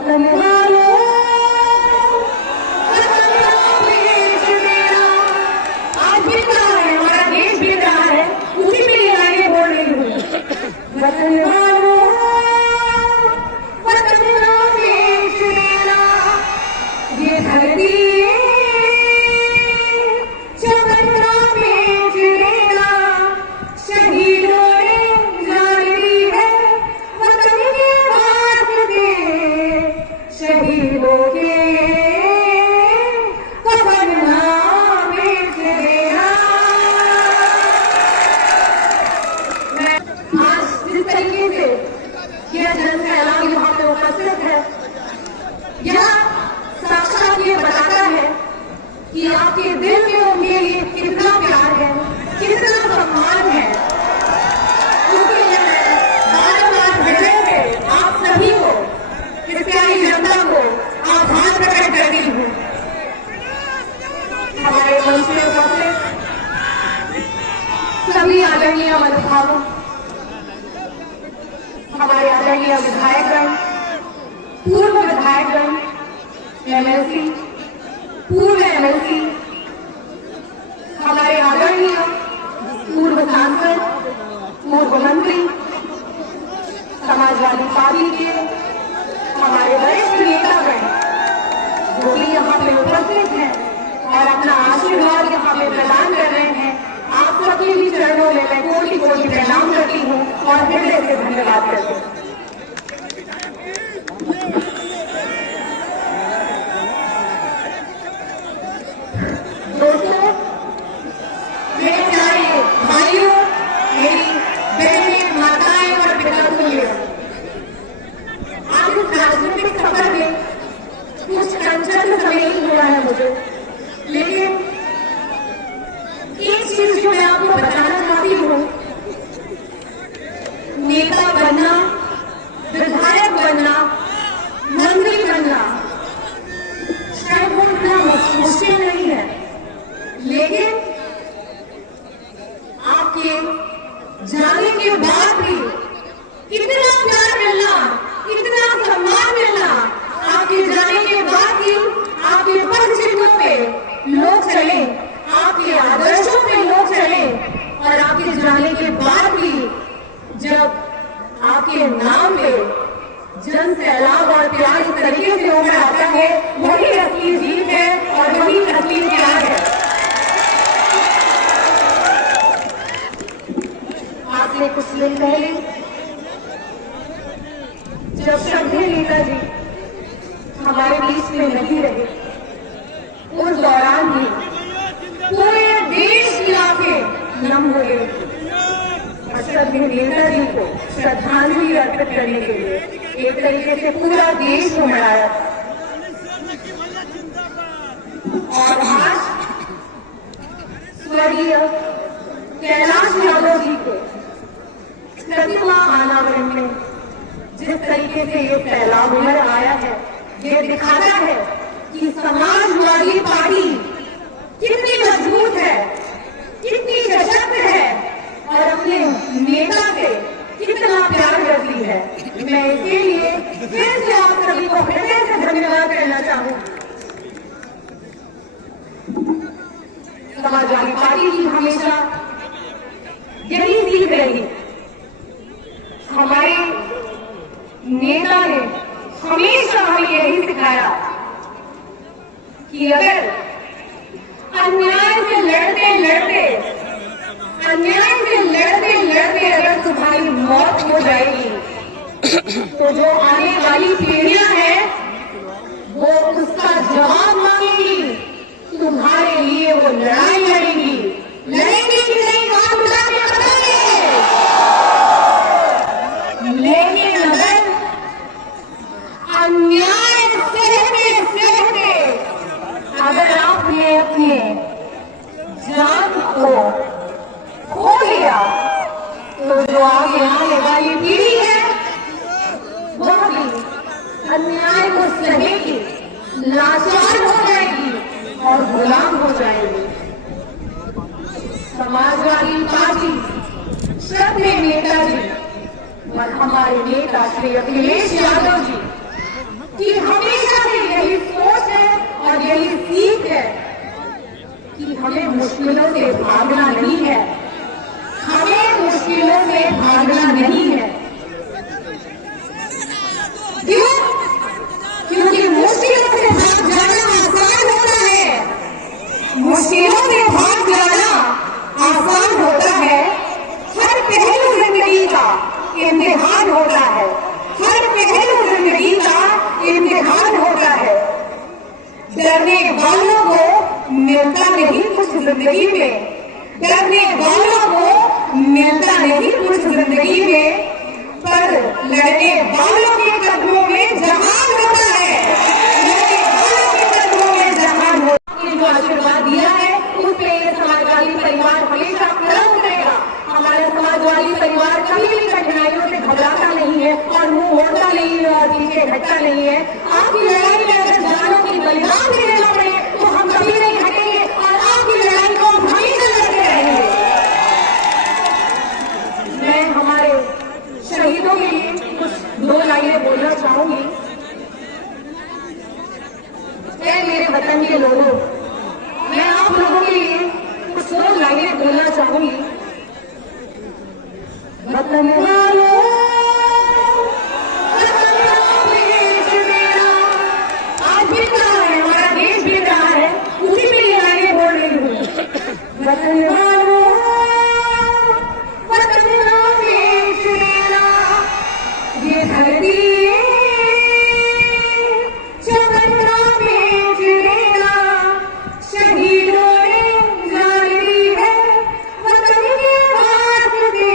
वतन वालों आज भी रहा है, हमारा देश भी रहा है, उसी के लिए आगे बोल रही हूँ। वतन वालों वतन ना बेच देना, ये धरती चमन ना बेच देना। शहीदों ने जान दी है वतन के वास्ते, शहीदों के कफन ना बेच देना। मैं आज जिस तरीके से यह जनसैलाब यहाँ पे उपस्थित है, यह साक्षात ये बताता है कि आपके दिल में उनके लिए कितना प्यार है, कितना सम्मान है। उसके लिए मैं बार-बार हृदय से आप सभी को, इस प्यारी जनता को आभार प्रकट करती हूँ। हमारे मंच में उपस्थित सभी आदरणीय अनुभावों, हमारे आदरणीय विधायकगण, पूर्व विधायकगण, एमएलसी, पूर्व एमएलसी, हमारे आदरणीय पूर्व सांसद, पूर्व मंत्री, समाजवादी पार्टी के हमारे वरिष्ठ नेतागण जो भी यहाँ पे उपस्थित हैं और अपना आशीर्वाद यहाँ पे प्रदान कर रहे हैं, आप सबके भी चरणों में मैं कोटि कोटि प्रणाम करती हूँ और हृदय से धन्यवाद करती हूँ। दोस्तों, मेरे प्यारे भाइयों, मेरी बहनें, माताएं और पितृव्यों, आज इस राजनीतिक सफर में कुछ चंचल समय ही हुआ है मुझे, लेकिन एक चीज जो मैं आपको बताना चाहती हूँ, नेता बनना, विधायक बनना, मंत्री बनना शायद वो इतना मुश्किल नहीं है, लेकिन आपके जाने के बाद भी इतना प्यार मिलना, इतना सम्मान मिलना, आपके जाने के बाद भी आपके पथ चिन्हों पे लोग चले, आपके आदर्शों पे लोग चले, और आपके जाने के बाद भी जब आपके नाम पे जन सैलाब और प्यार इस तरीके से उमड़ आता है, वही असली जीत है और वही असली प्यार है। आज से कुछ दिन पहले जब श्रद्धेय नेताजी हमारे बीच में नहीं रहे, उस दौरान भी पूरे देश की आंखें नम हो गई और श्रद्धेय नेताजी को श्रद्धांजलि अर्पित करने के लिए एक तरीके से पूरा देश को मनाया। और आज स्वर्गीय कैलाश यादव जी के प्रतिमा अनावरण में जिस तरीके से ये सैलाब उमड़ आया है, ये दिखाता है कि समाजवादी पार्टी कितनी मजबूत है, कितनी सशक्त है और अपने नेता से कितना प्यार करती है। मैं इसके लिए फिर से आप सभी को हृदय से धन्यवाद करना चाहूँ। समाजवादी पार्टी की हमेशा यही सीख रही, हमारे नेता ने हमेशा हमें यही सिखाया कि अगर अन्याय से लड़ते लड़ते अगर तुम्हारी मौत हो जाएगी, तो जो आने वाली पीढ़ियां हैं वो उसका जवाब मांगेगी, तुम्हारे लिए वो लड़ाई लड़ेंगी। लड़ेंगे कि नहीं, हाथ उठा के बताइए। लेकिन अगर अन्याय सहते सहते अगर आपने अपने जान को खो लिया, तो जो आगे आने वाली पीढ़ी है वह भी अन्याय को सहेगी, लाचार हो जाएगी और गुलाम हो जाएगी। समाजवादी पार्टी श्रद्धेय नेताजी और हमारे नेता श्री अखिलेश यादव जी की डरने वालों को मिलता नहीं कुछ जिंदगी में, डरने वालों को मिलता नहीं कुछ जिंदगी में, पर लड़ने वालों के कदमों में जहान होता है, लड़ने वालों के कदमों में जहान होता है। जो आशीर्वाद दिया है उस पे समाजवादी परिवार हमेशा खड़ा उतरेगा। हमारा समाजवादी परिवार कभी भी कठिनाइयों से घबराता नहीं है और मुंह मोड़ता नहीं है और पीछे हटता नहीं है। आपकी लड़ाई में अगर जानों की बलिदान भी देना पड़े तो हम कभी नहीं हटेंगे और आपकी लड़ाई को हम हमेशा लड़ते रहेंगे। मैं हमारे शहीदों के लिए कुछ 2 लाइनें बोलना चाहूंगी। मेरे वतन के लोगों, मैं आप लोगों के लिए कुछ 2 लाइनें बोलना चाहूंगी। वतन वालों, आज भी रहा है, हमारा देश भी रहा है, उसी में ये लाइनें बोल रही हूँ। वतन वालों, वतन बेच देना, ये धरती चमकना बेच देना, शहीदों ने जान दी है वतन के वास्ते,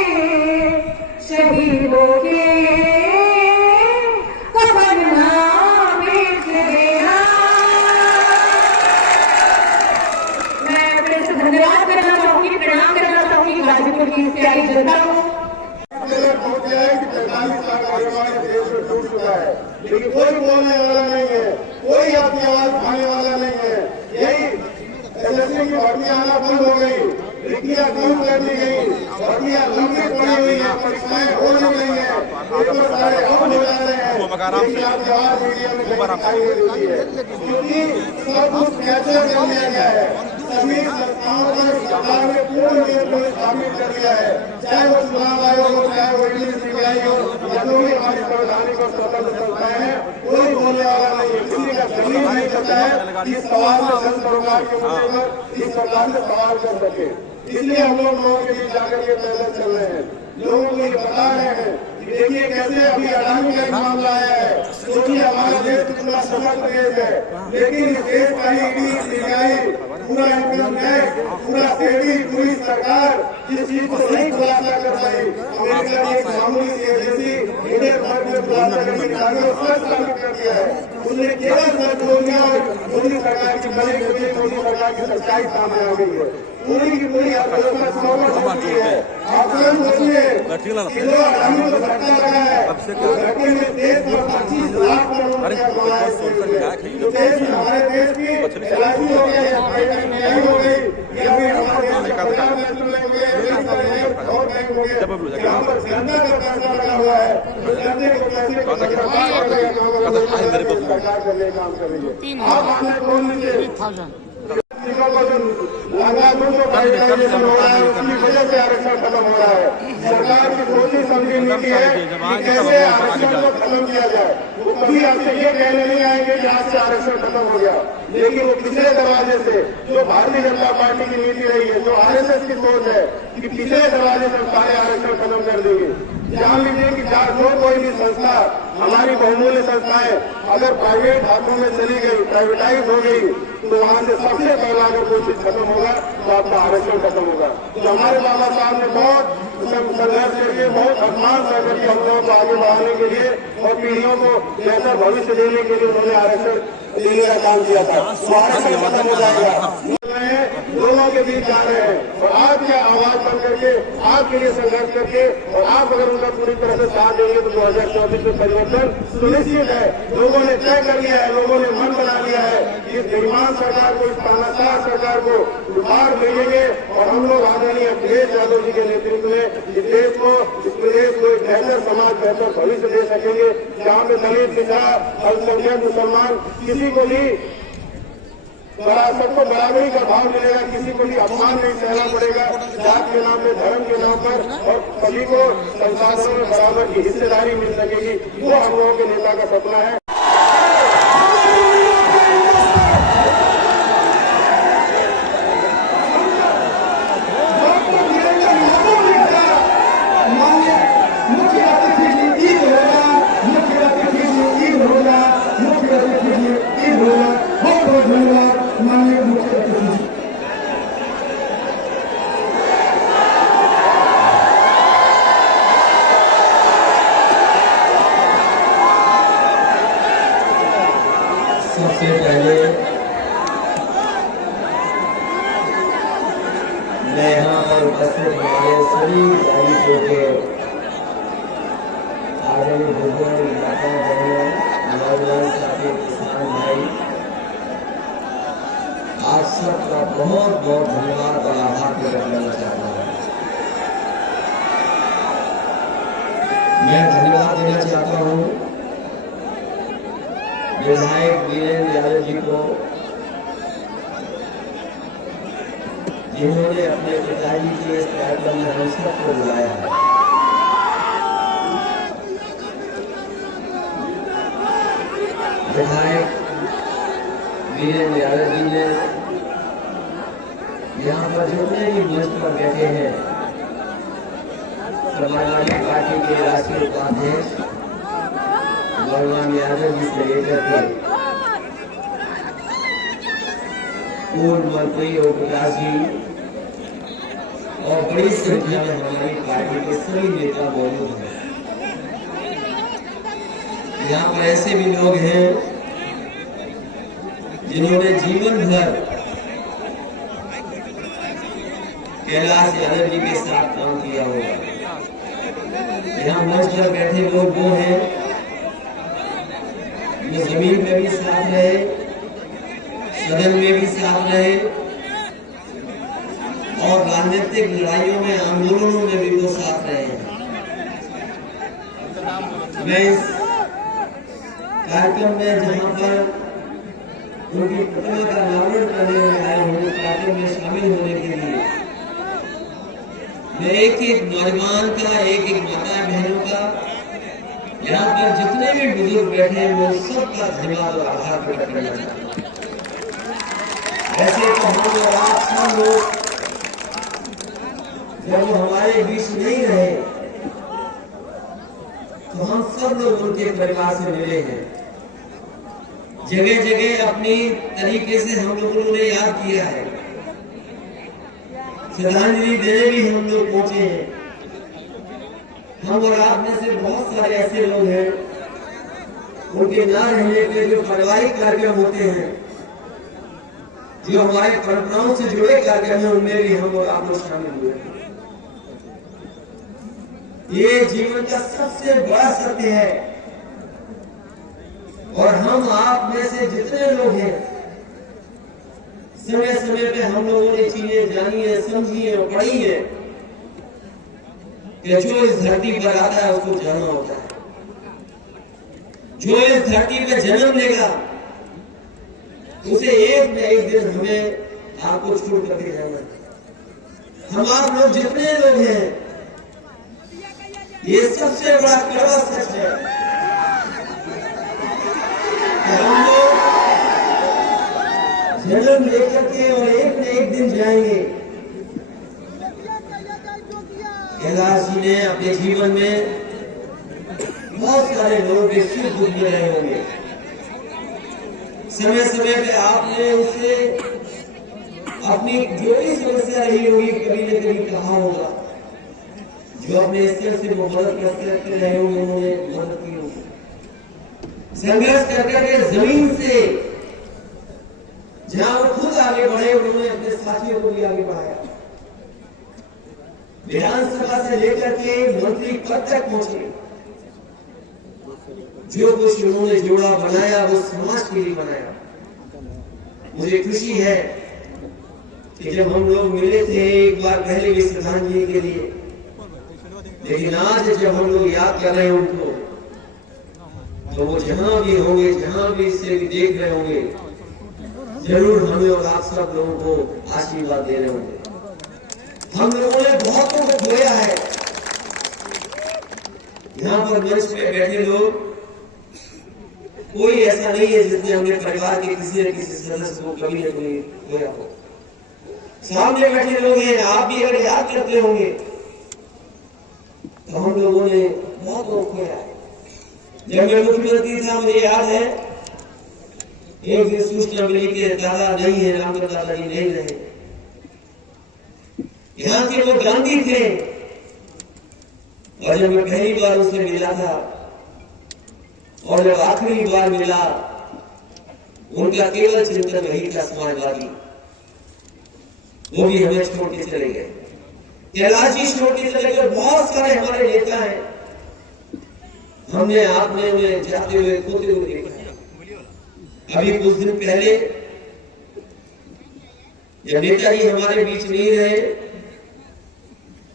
शहीदों के कफन ना बेच देना। मैं फिर से धन्यवाद करना चाहूंगी, प्रणाम करना चाहूंगी गाजीपुर की प्यारी जनता को। लेकिन कोई बोलने वाला नहीं है, कोई आपकी आवाज उठाने वाला नहीं है। यही एसएससी की भर्तियां आना बंद हो गई, रिक्तियां कम कर दी गई, भर्तियां लंबी पड़ी हुई है, परीक्षाएं हो नहीं है, पेपर सारे आउट हो जा रहे हैं, लेकिन आपकी आवाज मीडिया में दिखाई नहीं देती है क्योंकि सब कुछ कैप्चर कर लिया गया है। सभी संस्थाओं पर सरकार ने पूर्ण नियंत्रण स्थापित कर दिया है, चाहे वो चुनाव आयोग हो, चाहे वो ईडी सीबीआई हो, या जो भी हमारी संवैधानिक और स्वतंत्र संस्थाएं हैं, कोई बोलने वाला नहीं है, किसी का जमीन नहीं करता है इस सवाल में जन सरोकार के मुद्दे पर इस सरकार से सवाल कर सके। इसलिए हम लोगों के बीच जाकर के पैदल चल रहे हैं, लोगों को ये बता रहे हैं कि देखिए कैसे अभी अडानी का एक मामला आया है, क्योंकि हमारा देश कितना समर्थ देश है, लेकिन इस देश का ईडी सीबीआई पूरा इनकम टैक्स, पूरा सेबी, पूरी सरकार जिस चीज को नहीं खुलासा कर पाई, अमेरिका ने एक मामूली सी एजेंसी इंडियन बैंक में खुलासा करके निकालकर उसका स्थापित कर दिया है। उसने केवल सच बोल दिया और मोदी सरकार की बड़ी मोदी सरकार की सच्चाई सामने आ गई है। पूरी की पूरी अर्थव्यवस्था चौपट हो चुकी है। आप स्वयं सोचिए कि जो अडानी को धक्का लगा है, उस धक्के में देश में 25 लाख करोड़ रुपया गंवाया है। जो देश में हमारे देश की एलआईसी हो गई, एफआईआई हो गई, या फिर हमारे देश का पंजाब नेशनल बैंक हो गया, और बैंक हो गया, यहाँ पर जनता का पैसा लगा हुआ है, जनता को पैसे सरकार करने का काम कर रही है। आप आने कौन लीजिए प्राइवेटाइजेशन हो रहा है, उसकी वजह से आरक्षण खत्म हो रहा है। सरकार की सोची समझी नीति है कि कैसे आरक्षण को खत्म किया जाए। वो कभी आपसे ये कहने नहीं आएंगे कि आज से आरक्षण खत्म हो गया, लेकिन वो पिछले दरवाजे से जो भारतीय जनता पार्टी की नीति रही है, जो आरएसएस की सोच है कि पिछले दरवाजे से सारे आरक्षण खत्म कर देंगे। जान लीजिए कि जो कोई भी संस्था, हमारी बहुमूल्य संस्थाएं अगर प्राइवेट हाथों में चली गई, प्राइवेटाइज हो गई, तो वहां से सबसे पहला अगर कोई चीज खत्म होगा तो आपका आरक्षण खत्म होगा। तो हमारे बाबा साहब ने बहुत संघर्ष करके, बहुत अपमान कर करके हम लोगों को आगे बढ़ाने के लिए और पीढ़ियों को बेहतर भविष्य देने के लिए उन्होंने आरक्षण देने का काम किया था। तो आरक्षण खत्म हो जाएगा। लोगों के बीच जा रहे हैं और आपकी आवाज बन करके, आपके लिए संघर्ष करके, और आप अगर उनका पूरी तरह से साथ देंगे तो 2024 में परिवर्तन सुनिश्चित है। लोगों ने तय कर लिया है, लोगों ने मन बना लिया है कि इस बेईमान सरकार को, इस तानाशाह सरकार को उखाड़ देंगे और हम लोग आदरणीय अखिलेश यादव जी के नेतृत्व में इस देश को, इस प्रदेश को एक बेहतर समाज, बेहतर भविष्य दे सकेंगे, जहाँ पे दलित, पिछड़ा, अल्पसंख्यक, मुसलमान किसी को भी सबको बराबरी का भाव मिलेगा, किसी को भी अपमान नहीं सहना पड़ेगा जात के नाम पे, धर्म के नाम पर, और सभी को संसाधनों में बराबर की हिस्सेदारी मिल सकेगी। वो हम लोगों के नेता का सपना है। सबसे पहले मैं यहाँ पर उपस्थित हमारे सभी सैनिकों के आदरणीय बुजुर्ग माता बहनों, नौजवान साथी, किसान भाई, आप सबका बहुत बहुत धन्यवाद और आभार प्रकट करना चाहता हूँ। मैं धन्यवाद देना चाहता हूँ विधायक वीरेंद्र यादव जी को, जिन्होंने अपने पिताजी के इस कार्यक्रम में हम सबको बुलाया है। विधायक वीरेंद्र यादव जी ने यहाँ पर जितने भी मंच पर बैठे हैं, समाजवादी पार्टी के राष्ट्रीय उपाध्यक्ष बलराम यादव जी से लेकर के पूर्व मंत्री ओम प्रकाश जी और बड़ी संख्या में हमारी पार्टी के सभी नेता मौजूद हैं। यहाँ पर ऐसे भी लोग हैं जिन्होंने जीवन भर कैलाश यादव जी के साथ काम किया होगा। यहाँ मंच पर बैठे लोग वो हैं जो जमीन में भी साथ रहे, सदन में भी साथ रहे और राजनीतिक लड़ाइयों में, आंदोलनों में भी वो साथ रहे हैं। मैं इस कार्यक्रम में जहाँ पर उनकी प्रतिमा का अनावरण करने में आया हूँ, इस कार्यक्रम में शामिल होने के लिए मैं एक एक नौजवान का, एक एक माता बहनों का, यहाँ पर जितने भी बुजुर्ग बैठे हैं वो सबका धन्यवाद और आभार प्रकट करना चाहता हूँ। ऐसे तो हम लोग, आप सब लोग जब वो हमारे बीच नहीं रहे तो हम सब लोग उनके परिवार से मिले हैं। जगह जगह अपनी तरीके से हम लोगों ने याद किया है, श्रद्धांजलि देने भी हम लोग पहुंचे हैं। हम और आप में से बहुत सारे ऐसे लोग हैं उनके ना रहने पे जो पारिवारिक कार्यक्रम होते हैं, जो हमारे परंपराओं से जुड़े कार्यक्रम हैं, उनमें भी हम और आप लोग शामिल हुए हैं। ये जीवन का सबसे बड़ा सत्य है और हम आप में से जितने लोग हैं, समय समय पे हम लोगों ने चीजें जानी है, समझी है और पढ़ी है कि जो इस धरती पर आता है उसको जाना होता है। जो इस धरती पे जन्म लेगा उसे एक न एक दिन हमें आपको छोड़ करके जाना है। हम आप लोग जितने लोग हैं, ये सबसे बड़ा कड़वा सच है कि हम लोग जन्म लेकर के और एक न एक दिन जाएंगे। कैलाश जी ने अपने जीवन में बहुत सारे लोगों के सुख दुख में रहे होंगे। समय समय पे आपने उससे अपनी जो भी समस्या रही होगी कभी न कभी कहा होगा, जो अपने स्तर से मदद करते रहे होंगे, उन्होंने मदद की होगी। संघर्ष करके जमीन से जहां वो खुद आगे बढ़े, उन्होंने अपने साथियों को भी आगे बढ़ाया। विधानसभा से लेकर के मंत्री पद तक पहुंचे। जो कुछ उन्होंने जोड़ा, बनाया, वो समाज के लिए बनाया। मुझे खुशी है कि जब हम लोग मिले थे एक बार पहले भी श्रद्धांजलि के लिए, लेकिन आज जब हम लोग याद कर रहे हैं उनको, तो वो जहां भी होंगे, जहां भी इसे भी देख रहे होंगे, जरूर हमें और आप सब लोगों को आशीर्वाद दे रहे होंगे। हम लोगों ने बहुतों को खोया है। यहाँ पर मंच पे बैठे लोग, कोई ऐसा नहीं है जिसने अपने परिवार के किसी न किसी सदस्य को कभी न कभी खोया हो। सामने बैठे लोग हैं, आप भी अगर याद करते होंगे तो हम लोगों ने बहुत लोग खोया है। जब मैं मुख्यमंत्री था, मुझे याद है एक दिन सूचना मिली कि दादा नहीं है, रामगढ़ दादा जी नहीं रहे। यहाँ के लोग गांधी थे और जब मैं पहली बार उससे मिला था और जब आखिरी बार मिला उनका केवल चिंतन वही था समाजवादी, वो भी हमें छोड़ के चले गए। कैलाश जी छोड़ के चले गए। बहुत सारे हमारे नेता हैं, हमने आपने उन्हें जाते हुए खोते हुए देखा है। अभी कुछ दिन पहले जब नेताजी हमारे बीच नहीं रहे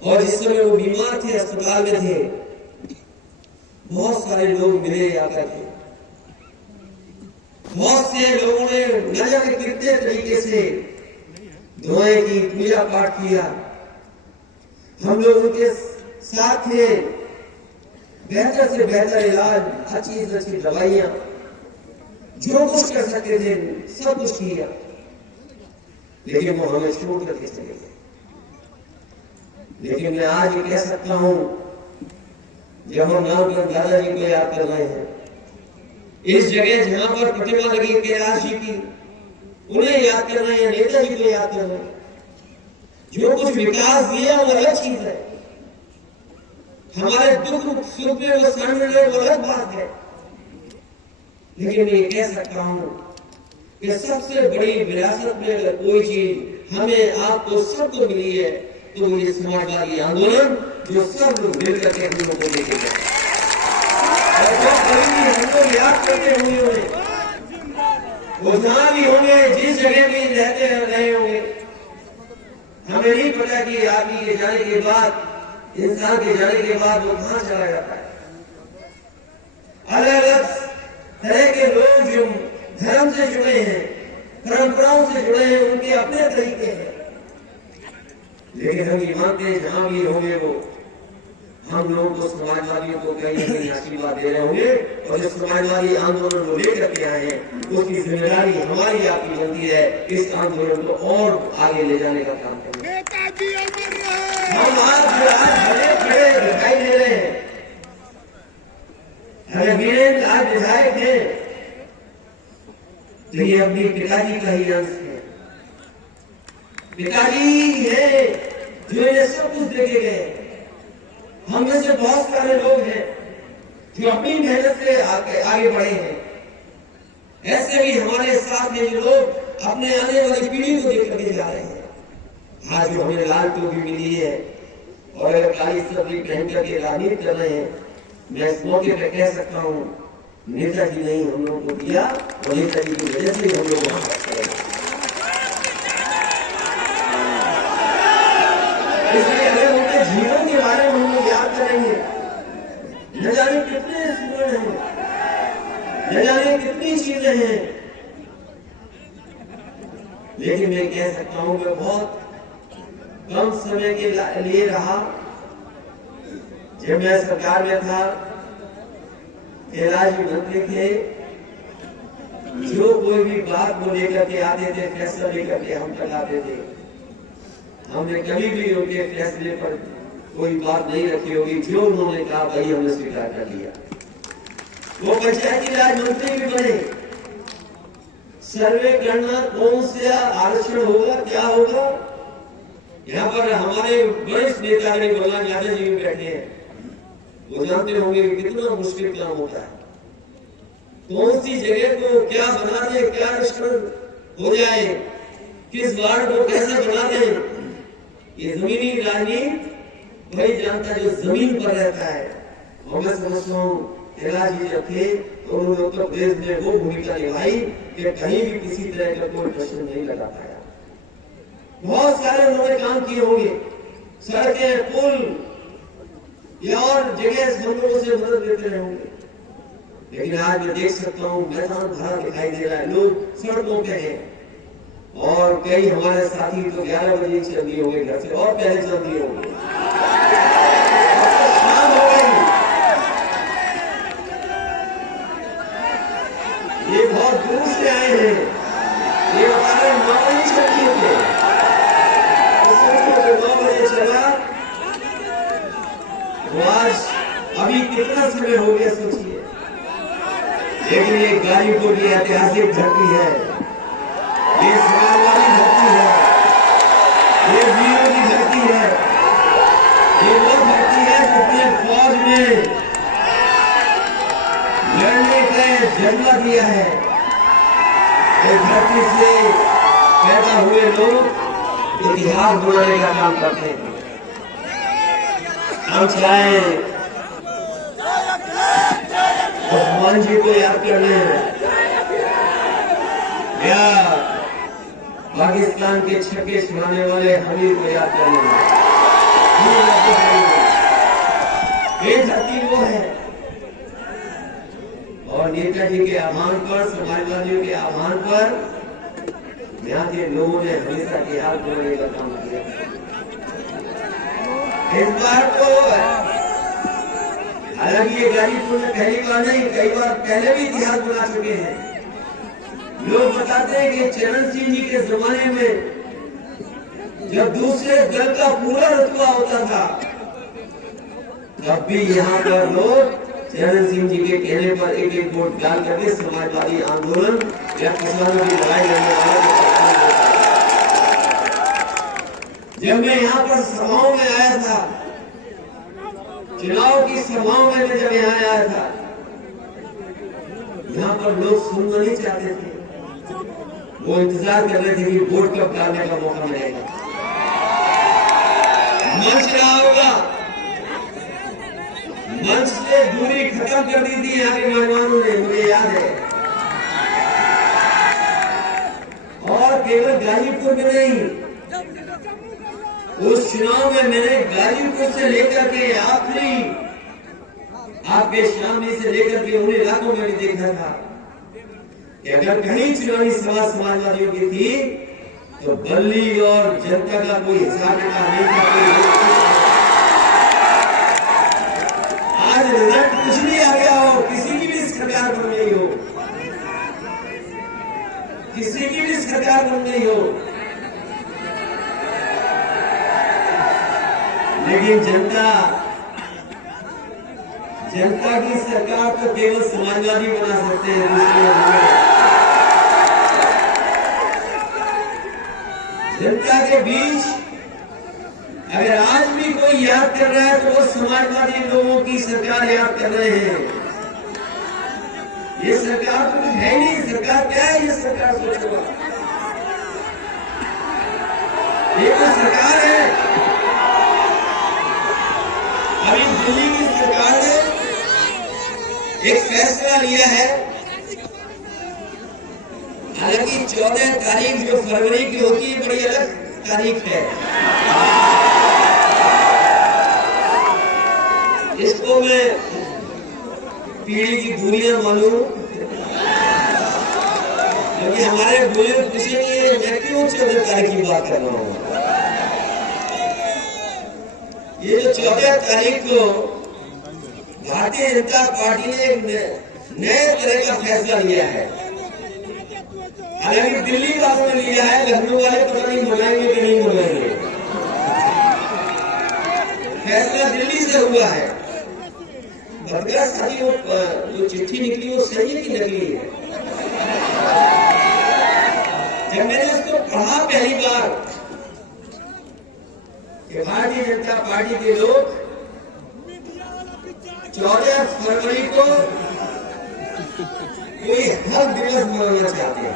और जिस समय वो बीमार थे, अस्पताल में थे, बहुत सारे लोग मिले आकर के। बहुत से लोगों ने न जाने कितने तरीके से दुआएं की, पूजा पाठ किया। हम लोग उनके साथ थे। बेहतर से बेहतर इलाज, अच्छी से अच्छी दवाइयां, जो कुछ कर सकते थे सब कुछ किया, लेकिन वो हमें छोड़ करके चले गए। लेकिन मैं आज ये कह सकता हूं, जब हम नाम पर दादाजी को याद कर रहे हैं, इस जगह जहां पर प्रतिमा लगी कैलाश जी की, उन्हें याद कर रहे हैं, नेताजी को याद कर रहे हैं। जो कुछ विकास दिया वो अलग चीज है, हमारे दुख सुख में वो शामिल है, वो अलग बात है। लेकिन मैं ये कह सकता हूं कि सबसे बड़ी विरासत में अगर कोई चीज हमें आपको सबको मिली है तो वो ये समाजवादी आंदोलन, जो सब लोग मिलकर के हम लोगों को लेके गए। और जो कभी हम लोग याद करते होंगे, वो जहां भी होंगे, जिस जगह भी रहते रहे होंगे, हमें नहीं पता कि आदमी के जाने के बाद, इंसान के जाने के बाद वो कहां चला जाता है। अलग अलग तरह के लोग जो धर्म से जुड़े हैं, परंपराओं से जुड़े हैं, उनके अपने तरीके हैं। लेकिन हम ये मानते हैं जहां भी होंगे वो हम लोगों को, समाजवादियों को कहीं ना कहीं आशीर्वाद दे रहे होंगे। और जो समाजवादी आंदोलन को लेकर के आए हैं, उसकी जिम्मेदारी हमारी आपकी बनती है इस आंदोलन को और आगे ले जाने का काम करना। हम आज खड़े खड़े दिखाई दे रहे हैं, अगर वीरेंद्र आज विधायक है तो ये अपने पिताजी का ही अंश है। पिताजी है जो इन्हें सब कुछ देके गए। हम में से बहुत सारे लोग हैं जो अपनी मेहनत से आगे बढ़े हैं। ऐसे भी हमारे साथ हैं जो लोग अपने आने वाली पीढ़ी को देख करके जा रहे हैं। आज जो हमें लाल टोपी मिली है और अगर काली सब्जी पहन करके राजनीति कर रहे हैं, मैं इस मौके पर कह सकता हूँ, नेताजी नहीं हम लोगों को दिया, और नेताजी की वजह से हम लोग वहां पर। इसलिए अगर उनके जीवन के बारे में हम लोग याद करेंगे, न जाने कितने स्मरण हैं, न जाने कितनी चीजें हैं, लेकिन मैं कह सकता हूं मैं बहुत कम समय के लिए रहा। जब मैं सरकार में था, कैलाश जी मंत्री थे, जो कोई भी बात वो लेकर के आते थे, फैसला लेकर के हम तक आते थे। हमने कभी भी उनके फैसले पर कोई बात नहीं रखी होगी, जो उन्होंने कहा वही हमने स्वीकार कर लिया। वो पंचायती राज मंत्री भी बने। सर्वे करना कौन सा आरक्षण होगा, क्या होगा, यहाँ पर हमारे वरिष्ठ नेता बलराम यादव जी भी बैठे हैं, वो जानते होंगे कि कितना मुश्किल काम होता है। कौन सी जगह को क्या बना दे, क्या आरक्षण हो जाए, किस वार्ड को कैसे बना दे, ये जमीनी राजनीति वही जानता है जो जमीन पर रहता है। और मैं समझता हूँ कैलाश जी जब थे तो उन्होंने उत्तर प्रदेश में वो भूमिका निभाई कि कहीं भी किसी तरह का कोई प्रश्न नहीं लगा पाया। बहुत सारे उन्होंने काम किए होंगे, सड़कें, पुल या और जगह हम लोगों से मदद लेते रहे होंगे। लेकिन आज मैं देख सकता हूँ मैदान भरा दिखाई दे रहा है, लोग सड़कों पे हैं। और कई हमारे साथी तो 11 बजे चल दिए होंगे घर से, और पहले चल दिए होंगे, शाम हो गई। ये बहुत दूर से आए हैं, ये हमारे 9 बजे चल दिए थे, 9 बजे चला। तो आज अभी कितना समय हो गया सोचिए। लेकिन ये गाजीपुर की ऐतिहासिक धरती है, ये समाजवादी धरती है, ये वीरों की धरती है, ये वो धरती है जिसने फौज में लड़ने का जन्म दिया है। इस धरती से पैदा हुए लोग इतिहास बनाने का काम करते हैं। हम चाहे उस्मान जी को याद कर लें या पाकिस्तान के छक्के छुड़ाने वाले हमीर को याद कर लें, ये धरती वो है। और नेताजी के आह्वान पर, समाजवादियों के आह्वान पर यहाँ के लोगों ने हमेशा इतिहास बनाने का काम किया। इस बार तो हालांकि ये गाजीपुर में पहली बार नहीं, कई बार पहले भी इतिहास बना चुके हैं। लोग बताते हैं कि चरण सिंह जी के जमाने में जब दूसरे दल का पूरा रुतबा होता था, तब भी यहाँ पर लोग चरण सिंह जी के कहने पर एक एक वोट डाल करके समाजवादी आंदोलन या किसानों की लड़ाई लड़ने वाले। जब मैं यहाँ पर सभाओं में आया था, चुनाव की सभाओं में जब यहाँ आया था, यहाँ पर लोग सुनना नहीं चाहते थे। वो इंतजार कर रहे थे कि वोट कब डालने का मौका मिलेगा। मंच रहा होगा, मंच से दूरी खत्म कर दी थी यहाँ के मेहमानों ने, मुझे याद है। और केवल गाजीपुर में नहीं, उस चुनाव में मैंने गाजीपुर से लेकर के आखिरी आपके शामली से लेकर के उन इलाकों में भी देखा था कि अगर कहीं चुनावी सभा समाजवादियों की थी तो बल्ली और जनता का कोई हिसाब किताब नहीं था। आज रिजल्ट कुछ भी आ गया हो, किसी की भी सरकार बन गई हो, किसी की भी सरकार बन गई हो, लेकिन जनता की सरकार तो केवल समाजवादी बना सकते हैं। जनता के बीच अगर आज भी कोई याद कर रहा है तो वो समाजवादी लोगों की सरकार याद कर रहे हैं। ये सरकार तो है नहीं, सरकार क्या है? ये सरकार सोचो, ये तो सरकार है। अभी दिल्ली की सरकार ने एक फैसला लिया है, हालांकि 14 तारीख जो फरवरी की होती है बड़ी अलग तारीख है। इसको मैं पीढ़ी की दूरियां मानूं, क्योंकि हमारे बुजुर्ग पूछेंगे मैं क्यों 14 तारीख की बात कर रहा हूं। ये जो 14 तारीख को भारतीय जनता पार्टी ने एक नए तरह का फैसला लिया है। हालांकि दिल्ली वालों ने लिया है, लखनऊ वाले पता नहीं मनाएंगे कि नहीं मनाएंगे। फैसला दिल्ली से हुआ है। बदला सारी जो चिट्ठी निकली वो सही है कि नकली है? जब मैंने उसको पढ़ा पहली बार कि भारतीय जनता पार्टी के लोग 14 फरवरी को कोई हक दिवस मनाना चाहते हैं।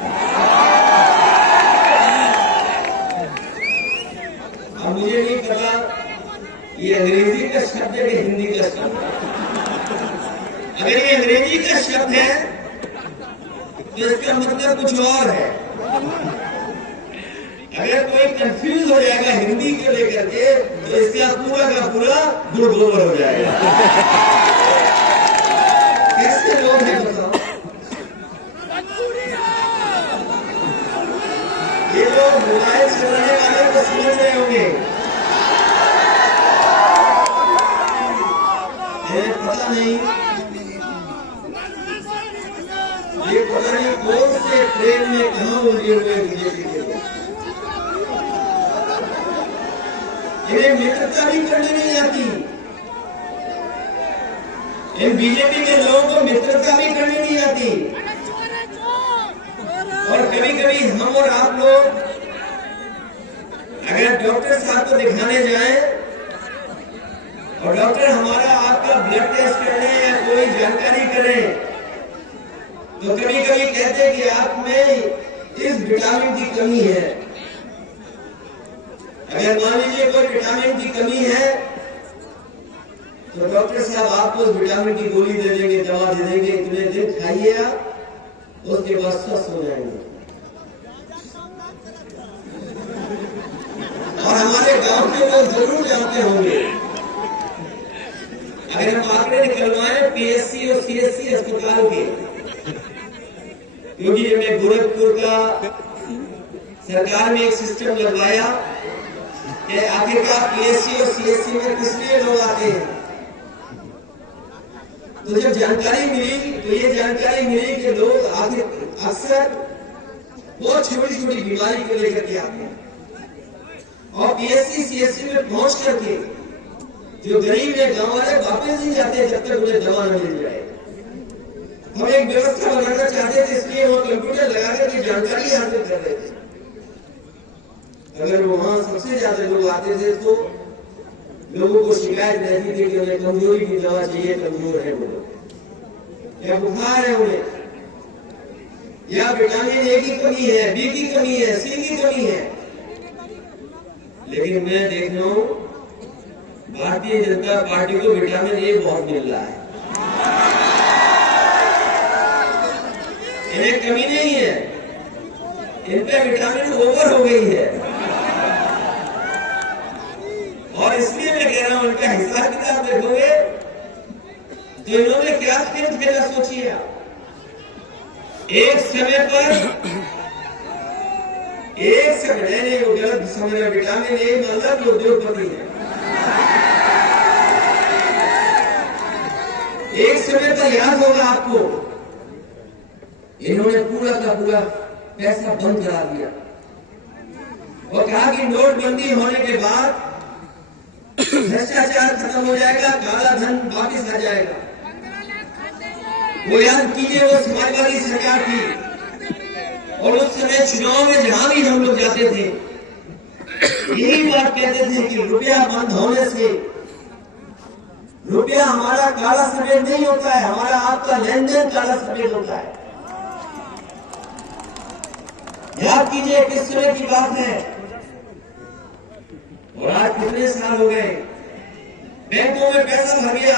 अब मुझे नहीं पता ये अंग्रेजी का शब्द है कि हिंदी का शब्द है। अगर ये अंग्रेजी का शब्द है तो इसका मतलब कुछ और है। अगर कोई कंफ्यूज हो जाएगा हिंदी को लेकर के तो इसका पूरा का पूरा गुड़ गोबर हो जाएगा। कैसे लोग हैं बताओ? ये लोग मोबाइल चलाने वाले को समझ रहे होंगे, पता नहीं ये पता नहीं कौन से ट्रेन में कहां उलझे हुए बीजेपी के लोग। इन्हें मित्रता भी करनी नहीं आती। इन बीजेपी के लोगों को मित्रता भी करनी नहीं आती। और कभी कभी हम और आप लोग अगर डॉक्टर साहब को दिखाने जाएं और डॉक्टर हमारा आपका ब्लड टेस्ट करने या कोई जानकारी करें तो कभी कभी कहते हैं कि आप में इस विटामिन की कमी है। अगर मान लीजिए कोई विटामिन की कमी है तो डॉक्टर साहब आपको उस विटामिन की गोली दे देंगे, दवा दे देंगे, इतने दिन खाइए आप, उसके बाद स्वस्थ हो जाएंगे। और हमारे गांव के लोग जरूर जानते होंगे, अगर हम आंकड़े निकलवाएं पीएससी और सीएससी अस्पताल के, क्योंकि हमने गोरखपुर का सरकार में एक सिस्टम लगवाया कि आखिरकार पीएससी और सीएससी में किस लिए लोग आते हैं। तो जब जानकारी मिली तो ये जानकारी मिली कि लोग आगे अक्सर बहुत छोटी छोटी बीमारी को लेकर के आते हैं और पीएससी सीएससी में पहुंच करके जो गरीब है गांव वाले वापस नहीं जाते जब तक उन्हें दवा न मिल जाए। हम एक व्यवस्था बनाना चाहते थे, इसलिए वो कंप्यूटर लगा करके जानकारी हासिल कर रहे थे। अगर वहां सबसे ज्यादा लोग आते थे तो लोगों को शिकायत रहती थी कि उन्हें कमजोरी की दवा चाहिए, कमजोर है वो लोग, या बुखार है उन्हें, या विटामिन ए की कमी है, बी की कमी है, सी की कमी है। लेकिन मैं देख रहा हूं भारतीय जनता पार्टी को विटामिन ए बहुत मिल रहा है, इन्हें कमी नहीं है, इन पे विटामिन ओवर हो गई है। और इसलिए मैं कह रहा हूं उनका हिसाब किताब देखोगे तो इन्होंने क्या खेला सोचिए आप। एक समय नहीं वो गलत समझ रहे, विटामिन ए मतलब उद्योगपति है। एक समय पर याद होगा आपको, इन्होंने पूरा का पूरा पैसा बंद करा दिया और कहा कि नोटबंदी होने के बाद भ्रष्टाचार खत्म हो जाएगा, काला धन वापिस आ जाएगा। वो याद कीजिए, वो समाजवादी सरकार थी और उस समय चुनाव में जहां भी हम लोग जाते थे यही बात कहते थे कि रुपया बंद होने से रुपया हमारा काला सफेद नहीं होता है, हमारा आपका लेन देन काला सफेद होता है। याद कीजिए किस समय की बात है। और आज कितने साल हो गए, बैंकों में पैसा भर गया,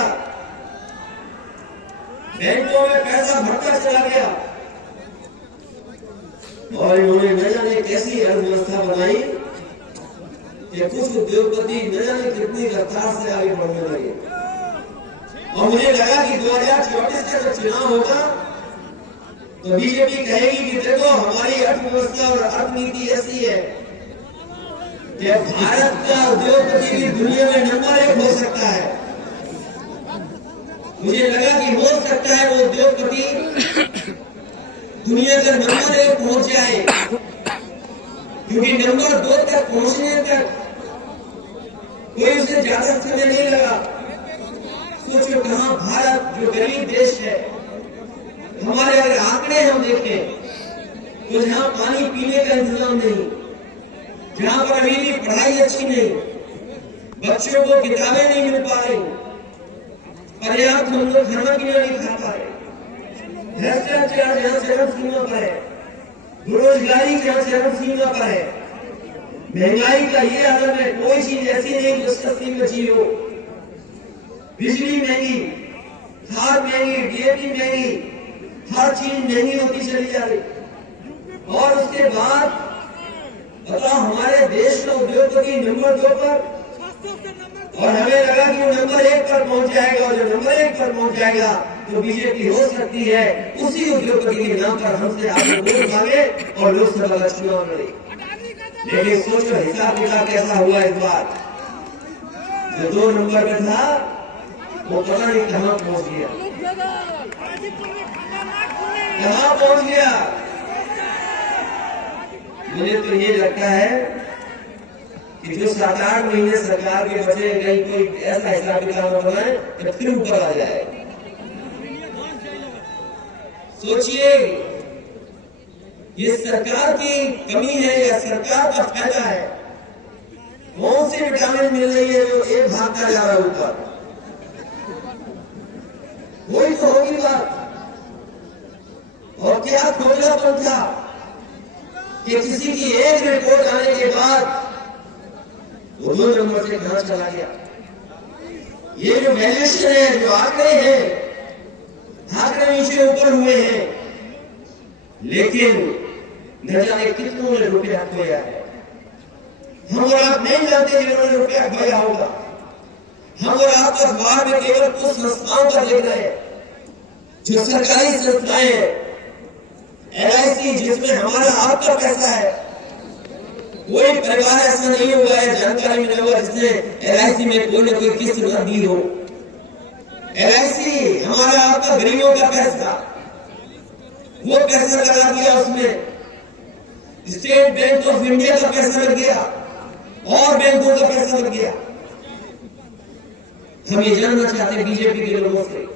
बैंकों में पैसा भरता चला गया और इन्होंने न जाने कैसी अर्थव्यवस्था बनाई कि कुछ उद्योगपति न जाने कितनी रफ्तार से आगे बढ़ने लगे। और मुझे लगा कि 2034 का जब चुनाव होगा तो बीजेपी कहेगी कि देखो हमारी अर्थव्यवस्था और अर्थनीति ऐसी है कि भारत का उद्योगपति भी दुनिया में नंबर 1 हो सकता है। मुझे लगा कि हो सकता है वो उद्योगपति दुनिया का नंबर 1 पहुंच जाए, क्योंकि नंबर 2 तक पहुंचने तक कोई उसे ज्यादा समय नहीं लगा। सोचो कहां भारत जो गरीब देश है, हमारे अगर आंकड़े हम देखें तो जहां पानी पीने का इंतजाम नहीं, जहां पर अभी भी पढ़ाई अच्छी नहीं, बच्चों को किताबें नहीं मिल पा रही, पर्याप्त हम लोग खाना पीना नहीं खा पा रहे, भ्रष्टाचार जहां चरम सीमा पर है, बेरोजगारी जहां चरम सीमा पर है, महंगाई का ये आलम है, कोई चीज ऐसी नहीं जो सस्ती में चीज हो। बिजली महंगी, खाद महंगी, डीएपी महंगी, हर चीज महंगी होती चली जा रही। और उसके बाद बताओ हमारे देश का उद्योगपति नंबर 2 पर, और हमें लगा कि वो नंबर 1 पर पहुंच जाएगा, और जब नंबर 1 पर पहुंच जाएगा तो बीजेपी हो सकती है उसी उद्योगपति के नाम पर हमसे आगे वोट मांगे और लोकसभा का चुनाव लड़े। लेकिन सोचो हिसाब किताब कैसा हुआ इस बार। जो 2 नंबर पे था वो पता नहीं कहां पहुंच गया, कहां पहुंच गया। मुझे तो ये लगता है कि जो 7-8 महीने सरकार के बचे, कहीं कोई ऐसा हिसाब किताब बनाए तो फिर ऊपर आ जाए। सोचिए ये सरकार की कमी है या सरकार का फायदा है। कौन सी विटामिन मिल रही है जो एक भागता जा रहा है ऊपर, वही तो होगी बात। और क्या खोजलापन था कि किसी की एक रिपोर्ट आने के बाद वो 2 नंबर से कहां चला गया। ये जो वैल्यूएशन है, जो आंकड़े हैं, आंकड़े नीचे ऊपर हुए हैं, लेकिन न जाने कितनों ने रुपया खोया है। हम और आप नहीं जानते जिन्होंने रुपया खोया होगा। हम और आप अखबार में केवल कुछ संस्थाओं का देख रहे हैं, जो सरकारी संस्थाएं हैं, LIC जिसमें हमारा आपका पैसा है। कोई परिवार ऐसा नहीं होगा या जानकारी मिला होगा जिसने LIC में कोई न कोई किस्त न दी हो। LIC हमारा आपका गरीबों का पैसा, वो पैसा लगा दिया उसमें। स्टेट बैंक ऑफ इंडिया का पैसा लग गया और बैंकों का पैसा लग गया। हम ये जानना चाहते हैं बीजेपी के लोगों से,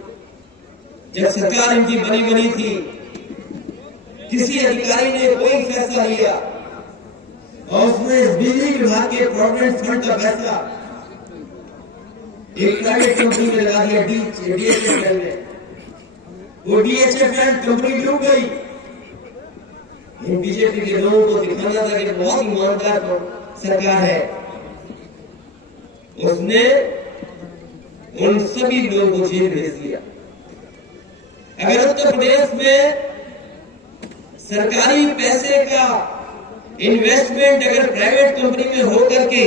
जब सरकार इनकी बनी थी, किसी अधिकारी ने कोई फैसला लिया और उसमें बिजली विभाग के प्रोविडेंट फंड का पैसा एक प्राइवेट कंपनी में लगा दिया, DHFL में। वो DHFL कंपनी डूब गई। इन बीजेपी के लोगों को दिखाना था कि बहुत ईमानदार सरकार है। उसने उन सभी लोगों को जेल भेज दिया। अगर उत्तर प्रदेश में सरकारी पैसे का इन्वेस्टमेंट अगर प्राइवेट कंपनी में हो करके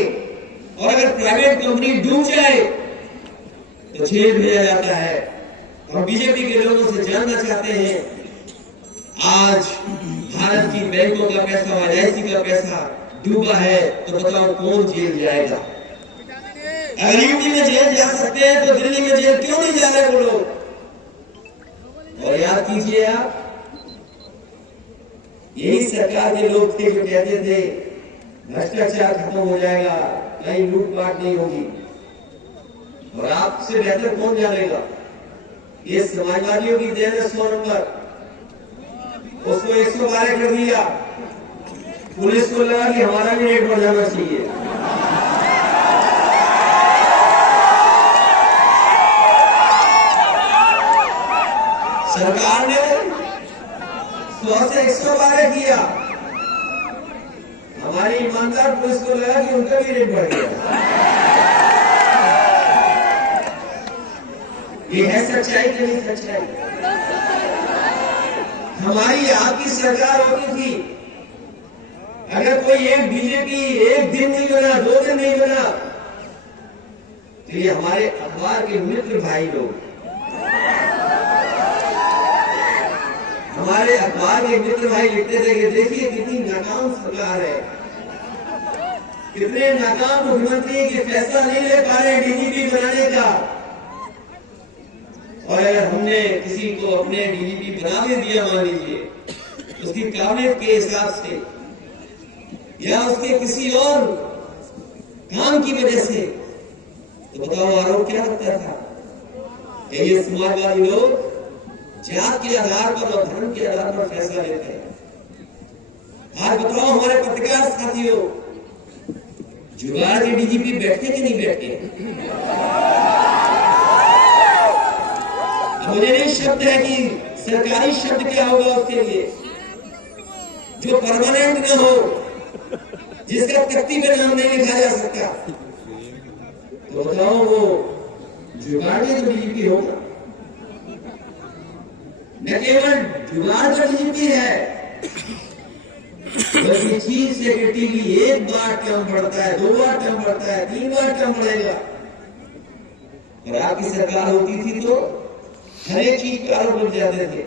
और अगर प्राइवेट कंपनी डूब जाए तो जेल भेजा जाता है। और बीजेपी के लोगों से जानना चाहते हैं, आज भारत की बैंकों का पैसा और LIC का पैसा डूबा है तो बताओ कौन जेल जाएगा। अगर यूपी में जेल जा सकते हैं तो दिल्ली में जेल क्यों नहीं जा रहे वो लोग। और याद कीजिए आप, यही सरकार के लोग थे जो कहते थे भ्रष्टाचार खत्म हो जाएगा, कहीं लूटपाट नहीं होगी। और आपसे बेहतर कौन जानेगा, ये समाजवादियों की देन है 100 नंबर। उसको 112 कर दिया, पुलिस को लगा कि हमारा भी रेट बढ़ जाना चाहिए। सरकार ने 100 से 112 किया, हमारी ईमानदार पुलिस को लगा कि उनका भी रेट बढ़ गया। ये है सच्चाई कि नहीं सच्चाई। हमारी आपकी सरकार होती थी, अगर कोई एक बीजेपी एक दिन नहीं बना, 2 दिन नहीं बना, तो ये हमारे अखबार के मित्र भाई लोग, हमारे अखबार के मित्र भाई लिखते थे कि देखिए कितनी नाकाम सरकार है, कितने नाकाम मुख्यमंत्री के फैसला नहीं ले पा रहे DGP बनाने का। और अगर हमने किसी को अपने DGP बना भी दिया, मान लीजिए उसकी काबिलियत के हिसाब से या उसके किसी और काम की वजह से, तो बताओ आरोप क्या लगता था कि ये समाजवादी लोग जात के आधार पर और धर्म के आधार पर फैसला लेते हैं। आज बताओ हमारे पत्रकार साथियों, जुगाड़ के DGP बैठे कि नहीं बैठे। मुझे नहीं शब्द है कि सरकारी शब्द क्या होगा उसके लिए, जो परमानेंट न हो, जिसका तख्ती पे नाम नहीं लिखा जा सकता, तो बताओ वो जुगाड़ का DGP होगा। न केवल जुगाड़ का DGP है, बल्कि चीफ सेक्रेटरी एक बार टर्म बढ़ता है, 2 बार टर्म बढ़ता है, 3 बार टर्म बढ़ेगा। और आपकी सरकार होती थी तो हर एक चीज के आरोप लग जाते थे।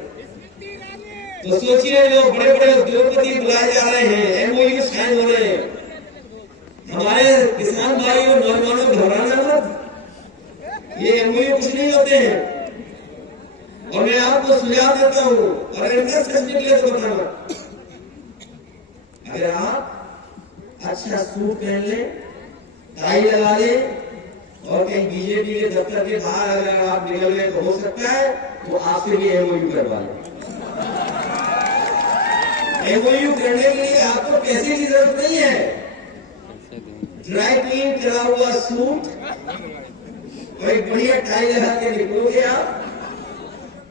तो सोचिए, जो बड़े बड़े उद्योगपति बुलाए जा रहे हैं, MOU साइन हो रहे हैं, हमारे किसान भाइयों नौजवानों घबराना मत, ये MOU कुछ नहीं होते हैं। और मैं आपको सुझाव देता हूं, और इनका सच निकले तो बताना, अगर आप अच्छा सूट पहन ले, टाई लगा ले और कहीं बीजेपी के दफ्तर के बाहर अगर आप निकल गए तो हो सकता है वो आपसे भी MOU करवा ले। MOU करने के लिए आपको पैसे की जरूरत नहीं है, ड्राई क्लीन करा हुआ सूट और एक बढ़िया टाई लगा के निकलोगे आप।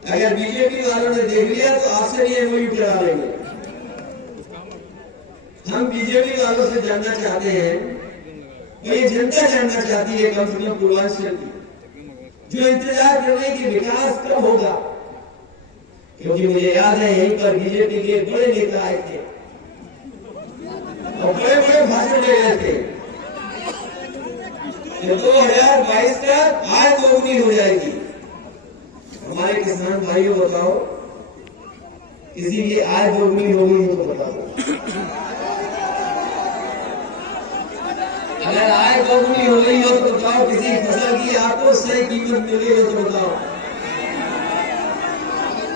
अगर बीजेपी वालों ने देख लिया तो आपसे भी MOU करा लेंगे। हम बीजेपी वालों से जानना चाहते हैं, और ये जनता जानना चाहती है, कम से कम पूर्वांचल की, जो इंतजार कर रहे हैं कि विकास कब होगा। क्योंकि मुझे याद है यहीं पर बीजेपी के बड़े नेता आए थे और बड़े बड़े भाषण दे रहे थे कि 2022 तक आय दोगुनी हो जाएगी। हमारे किसान भाइयों बताओ, किसी की आय दोगुनी हो गई तो बताओ। अगर आय दोगुनी हो गई हो तो बताओ, किसी फसल की आपको सही कीमत मिल गई हो तो बताओ।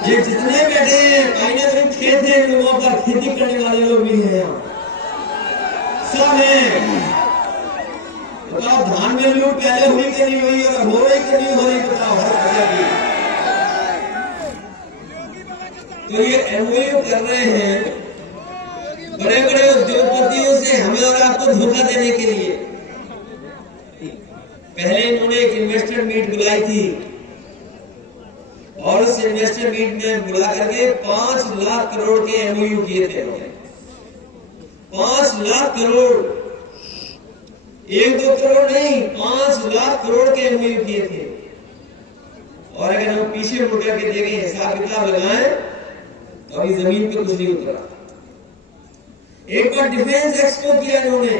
ये जितने बैठे हैं कहीं ना कहीं खेत है, लोगों का खेती करने वाले लोग भी हैं यहाँ, सब हैं। बताओ धान में लूट पहले हुई कि नहीं हुई और हो रही कि नहीं हो रही, बताओ हर फसल की। तो ये एमओयू कर रहे हैं बड़े बड़े उद्योगपतियों से हमें और आपको धोखा देने के लिए। पहले इन्होंने एक इन्वेस्टर मीट बुलाई थी और उस इन्वेस्टर मीट में बुला करके 5 लाख करोड़ के एमओयू किए थे उन्होंने। 5 लाख करोड़, 1-2 करोड़ नहीं, 5 लाख करोड़ के एमओयू किए थे। और अगर हम पीछे मुड़ करके देखें, हिसाब किताब लगाएं, तो अभी जमीन पे कुछ नहीं उतरा। एक बार डिफेंस एक्सपो किया इन्होंने,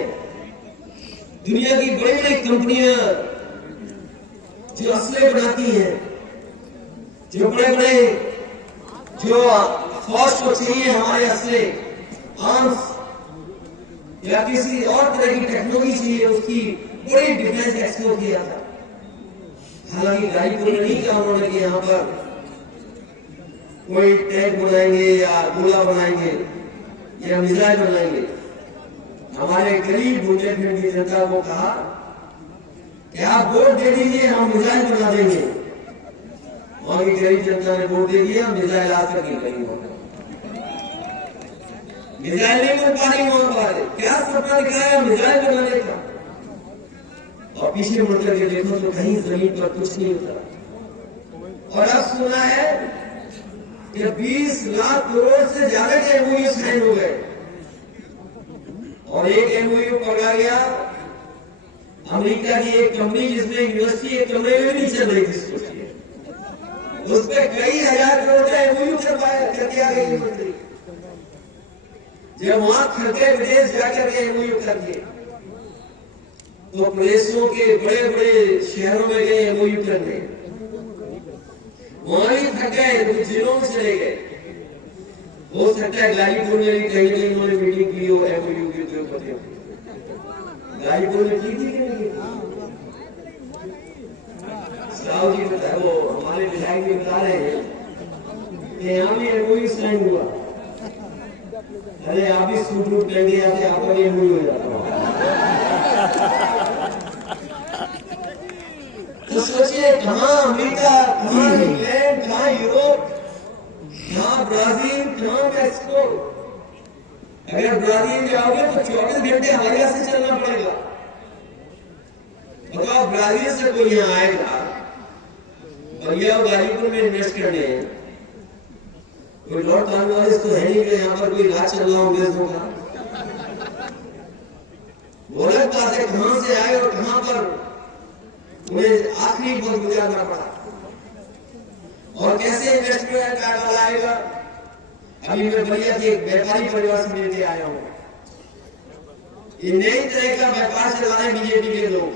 दुनिया की बड़ी बड़ी कंपनियां जो असले बनाती हैं, जो बड़े बड़े जो फौज को चाहिए हमारे असले, आर्म्स या किसी और तरह की टेक्नोलॉजी चाहिए, उसकी बड़ी डिफेंस एक्सपो किया था। हालांकि गाजीपुर में नहीं कहा उन्होंने कि यहाँ पर कोई टैंक बनाएंगे या गोला बनाएंगे या मिसाइल बनाएंगे। हमारे गरीब बुंदेलखंड की जनता को कहा कि आप वोट दे दीजिए, हम मिसाइल बना देंगे। वहां की गरीब जनता ने वोट दे दिया, मिसाइल आज तक नहीं बनी। मिसाइल नहीं बन पा रही वहां पर। क्या सपना दिखाया मिसाइल बनाने का, और पीछे मुड़ करके देखो तो कहीं जमीन पर कुछ नहीं उतरा। और अब सुना है कि 20 लाख करोड़ से ज्यादा के एमओयू साइन हो गए, और एक एमओयू पकड़ा गया अमेरिका की एक कंपनी जिसमें यूनिवर्सिटी एक कमरे में नहीं चल रही थी, उस पर कई हजार करोड़ का एमओयू करके आ गई मंत्री। जब वहां खर्चे विदेश जाकर के एमओयू कर दिए, तो प्रदेशों के बड़े बड़े शहरों में गए एमओयू करने, वहां भी थक गए तो जिलों में चले गए। हो सकता है गाजीपुर में भी कहीं कहीं उन्होंने मीटिंग की हो एमओयू के उद्योगपतियों की। गाजीपुर में की थी कि नहीं? साहब जी बता, वो हमारे विधायक भी बता रहे हैं कि यहाँ भी एमओयू साइन हुआ। अरे आप भी सूट वूट पहन के आते, आपका भी एमओयू हो जाता। तो सोचिए कहाँ अमेरिका, कहाँ इंग्लैंड, कहाँ यूरोप, कहाँ ब्राजील, कहाँ मैक्सिको। अगर ब्राजील जाओगे तो 24 घंटे हवाई जहाज से चलना पड़ेगा। बताओ ब्राजील से कोई यहाँ आएगा और यह गाजीपुर में इन्वेस्ट करने, कोई लॉर्ड कॉर्नवालिस तो है नहीं कि यहाँ पर कोई राज चल रहा हो देशों का। वो अलग बात है कहां से आए और कहां पर उन्हें आखिरी वक्त गुजारना पड़ा, और कैसे इन्वेस्टमेंट कार्ड आएगा। अभी मैं बलिया के एक व्यापारी परिवार से मिलकर आया हूँ। ये नई तरह का व्यापार चला रहे बीजेपी के लोग।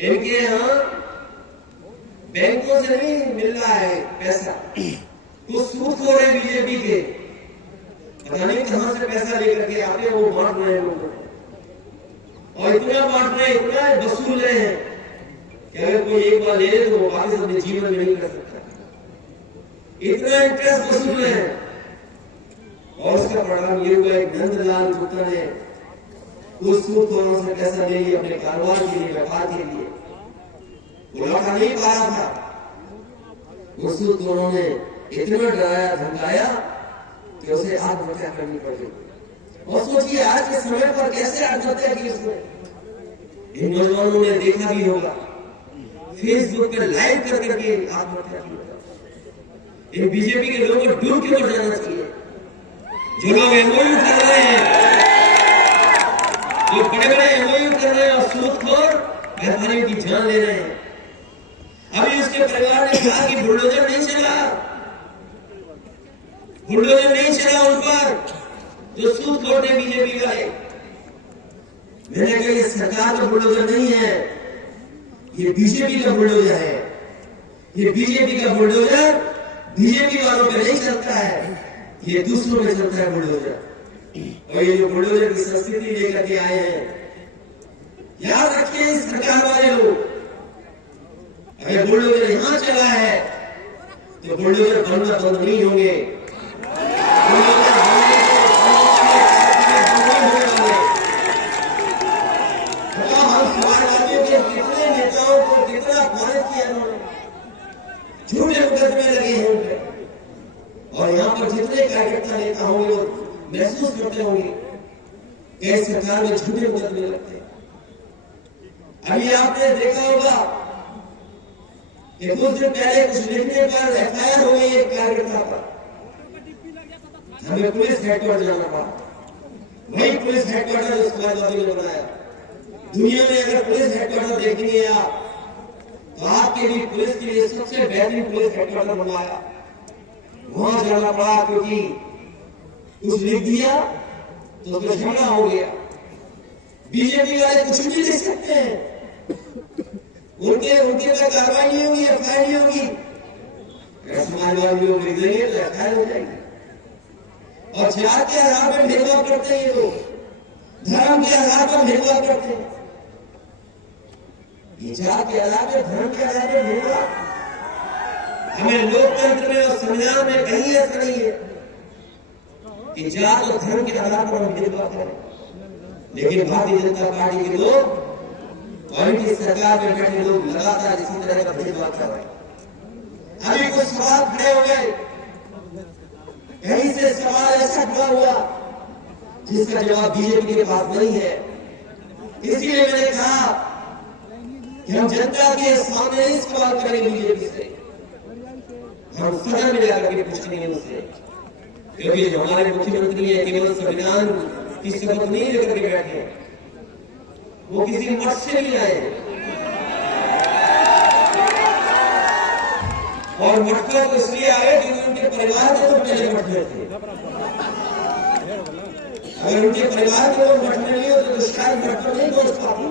इनके यहाँ बैंकों से नहीं मिल रहा है पैसा, तो सूद हो रहे बीजेपी के, पता नहीं कहां से पैसा लेकर के आते हैं, वो बांट रहे हैं लोगों को। और इतना बांट रहे, इतना वसूल रहे हैं कि अगर कोई एक बार ले ले तो वो वापस अपने जीवन में नहीं कर सकता। इतना इंटरेस्ट वसूल रहे हैं। और उसका परिणाम ये हुआ, एक नंदलाल गुप्ता ने उस सूदखोरों से पैसा ले लिया अपने कारोबार के लिए, व्यापार के लिए। वो लौटा नहीं पा रहा था। उस सूदखोरों ने इतना डराया धमकाया कि उसे आत्महत्या करनी पड़ गई। और सोचिए आज के समय पर कैसे आत्महत्या की उसने। इन नौजवानों ने देखा भी होगा, फेसबुक पर लाइव कर करके आत्महत्या की। इन बीजेपी के लोगों को डूब के मर जाना चाहिए। जो लोग एमओयू कर रहे हैं, जो बड़े बड़े एमओयू कर रहे हैं और सूदखोर व्यापारियों की जान ले रहे हैं। अभी उसके परिवार ने कहा कि बुलडोजर नहीं चला, बुलडोजर नहीं चला उन पर जो सूदखोर ने बीजेपी वाले। मैंने कहा ये सरकार का बुलडोजर नहीं है, ये बीजेपी का बुलडोजर है। ये बीजेपी का बुलडोजर बीजेपी वालों पे नहीं चलता है, ये दूसरों पे चलता है बुलडोजर। और ये जो बुलडोजर की संस्कृति लेकर के आए हैं, याद रखिए इस सरकार वाले लोग, अगर बुलडोजर यहां चला है तो बुलडोजर बनना बंद नहीं होंगे। बुलडोजर बनने हम समाजवादियों के कितने नेताओं को कितना अपमानित किया उन्होंने, झूठे मुकदमे लगे हैं उन पर। और यहाँ पर जितने कार्यकर्ता नेता होंगे वो महसूस करते होंगे कि इस सरकार में झूठे मुकदमे लगते हैं। अभी आपने देखा होगा कि कुछ दिन पहले कुछ लिखने पर एफआईआर हो गई एक कार्यकर्ता पर, हमें पुलिस हेडक्वार्टर जाना पड़ा। वही पुलिस हेडक्वार्टर जो समाजवादियों ने बनाया। दुनिया में अगर पुलिस हेडक्वार्टर देखनी है आप, तो आपके लिए पुलिस के लिए सबसे बेहतरीन पुलिस हेडक्वार्टर बनवाया। वहां जाना पड़ा क्योंकि कुछ लिख दिया तो उसमें झगड़ा हो गया। बीजेपी वाले कुछ भी लिख सकते हैं, उनके पर कार्रवाई नहीं होगी, एफआईआर नहीं होगी। अगर समाजवादी लोग लिख देंगे तो एफआईआर हो जाएगी। और जात के आधार पर भेदभाव करते हैं ये लोग, धर्म के आधार पर भेदभाव करते हैं। ये जात के आधार पर, धर्म के आधार पर भेदभाव हमें लोकतंत्र में और संविधान में कहीं ऐसा नहीं है कि जात और धर्म के आधार पर हम भेदभाव करें। लेकिन भारतीय जनता पार्टी के लोग और इनकी सरकार में बैठे लोग लगातार इसी तरह का भेदभाव कर रहे हैं। अभी कुछ सवाल खड़े हो गए, कहीं से सवाल ऐसा खड़ा हुआ जिसका जवाब बीजेपी के पास नहीं है। इसलिए मैंने कहा कि हम जनता के सामने इस सवाल करेंगे बीजेपी से, हम सदन में जाकर के पूछेंगे उनसे, क्योंकि जो हमारे मुख्यमंत्री है केवल संविधान की शपथ नहीं लेकर के बैठे हैं, वो किसी मठ से भी आए और मठ को इसलिए आए क्योंकि उनके परिवार के लोग पहले मठ में थे। अगर उनके परिवार के लोग मठ में नहीं होते तो शायद मठ में नहीं पहुंच पाते।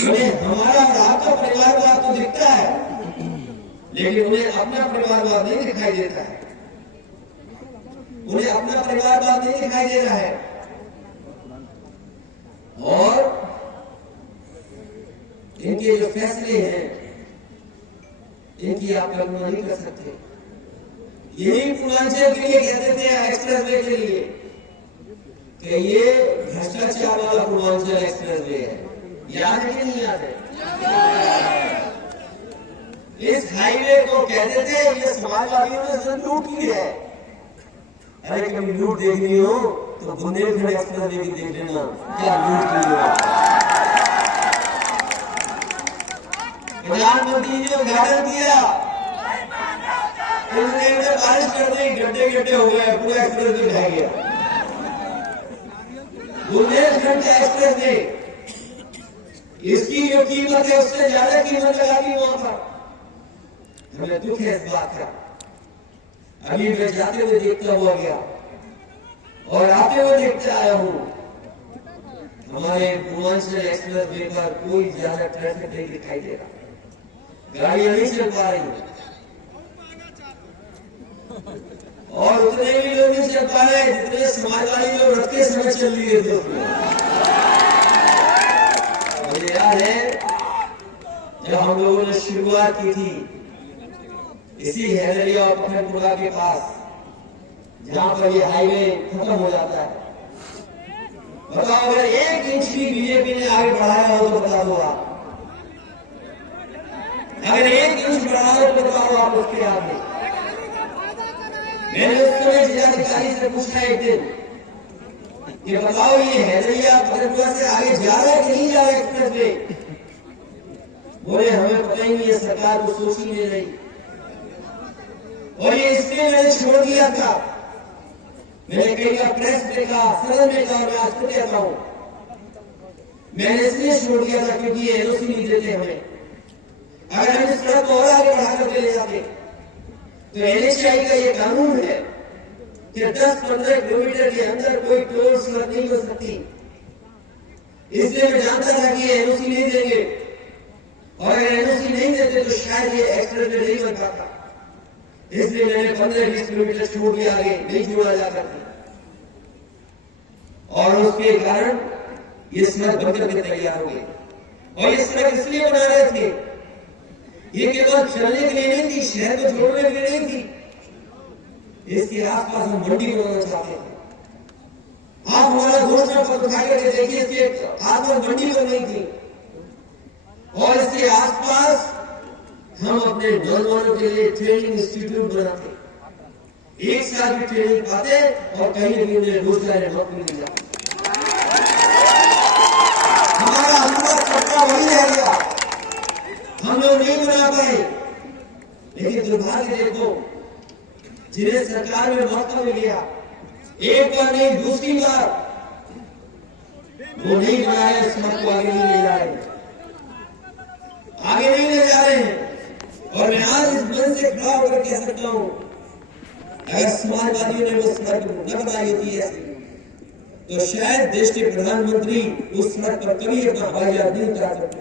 उन्हें हमारा और आपका परिवारवाद तो दिखता है, लेकिन उन्हें अपना परिवारवाद नहीं दिखाई देता है। उन्हें अपना परिवारवाद नहीं दिखाई दे रहा है। और इनके जो फैसले हैं इनकी आप कल्पना नहीं कर सकते। यही पूर्वांचल के लिए कहते थे एक्सप्रेस वे के लिए कि ये भ्रष्टाचार वाला पूर्वांचल एक्सप्रेस वे है। याद है कि नहीं याद है? इस हाईवे को कहते थे ये समाजवादियों ने लूट की है। अरे कभी लूट देखनी हो तो बुंदेलखंड एक्सप्रेस वे की देख लेना, क्या लूट की है। प्रधानमंत्री जी ने उद्घाटन किया, बारिश कर दी, गड्ढे गड्ढे हो गए, पूरा एक्सप्रेस वे ढह गया। बुंदेलखंड का एक्सप्रेस वे, इसकी जो कीमत है उससे ज्यादा कीमत लगा दी वहां पर। हमें दुख है इस बात का। अभी मैं जाते हुए देखता हुआ गया और आते हुए देखते आया हूं, हमारे पूर्वांचल एक्सप्रेस वे पर कोई ज्यादा ट्रैफिक नहीं दिखाई दे रहा, गाड़ियां नहीं चल पा रही और उतने भी लोग नहीं चल पा रहे जितने समाजवादी लोग रखते समय चल लिए थे। मुझे याद है जब हम लोगों ने शुरुआत की थी इसी हैदरिया और पखनपुरा के पास, जहां पर ये हाईवे खत्म हो जाता है। बताओ अगर 1 इंच भी बीजेपी ने आगे बढ़ाया हो तो बता दो आप, अगर 1 इंच बढ़ाया हो तो बताओ आप उसके आगे। मैंने उस समय जिलाधिकारी से पूछा एक दिन कि बताओ ये हैदरिया पखनपुरा से आगे जा रहा है कि नहीं जा रहा एक्सप्रेस वे? बोले हमें पता ही नहीं है, सरकार को सोच ही नहीं रही। और ये इसलिए मैंने छोड़ दिया था मैंने कई बार प्रेस में कहा, सदन में कहा, मैं आज खुद कहता हूं, मैंने इसलिए छोड़ दिया था क्योंकि ये एनओसी नहीं देते हमें। अगर हम इस सड़क को और आगे बढ़ा करके ले जाते तो एनएचआई का ये कानून है कि 10-15 किलोमीटर के अंदर कोई टोल सड़क नहीं हो सकती। इसलिए मैं जानता था कि ये एनओसी नहीं देंगे, और अगर एनओसी नहीं देते तो शायद ये एक्सप्रेसवे नहीं बन पाता। इसलिए मैंने 15-20 किलोमीटर छोड़ दिया, आगे नहीं छोड़ा जा सकता, और उसके कारण ये सड़क बनकर के तैयार हो गई। और ये सड़क इसलिए बना रहे थे, ये केवल चलने के लिए नहीं थी, शहर को जोड़ने के लिए नहीं थी, इसके आसपास हम मंडी बनाना चाहते थे। आप हमारा घोषणा पत्र उठा करके देखिए, इसके आसपास मंडी बन रही थी, और इसके आसपास हम अपने नौजवानों के लिए ट्रेनिंग इंस्टीट्यूट बनाते, एक साल की ट्रेनिंग पाते और कहीं न कहीं उन्हें रोजगार नौकरी मिल जाती। हमारा अधूरा सपना वही रह गया, हम लोग नहीं बना पाए। लेकिन दुर्भाग्य देखो, जिन्हें सरकार में मौका मिल गया, एक बार नहीं दूसरी बार, वो नहीं बनाए, सड़क को आगे नहीं ले जा रहे, आगे नहीं ले जा रहे हैं। और मैं आज इस मन से खड़ा होकर कह सकता हूं, अगर समाजवादियों ने वो सड़क न बनाई होती है तो शायद देश के प्रधानमंत्री उस सड़क पर कभी अपना हवाई जहाज नहीं उतार सकते।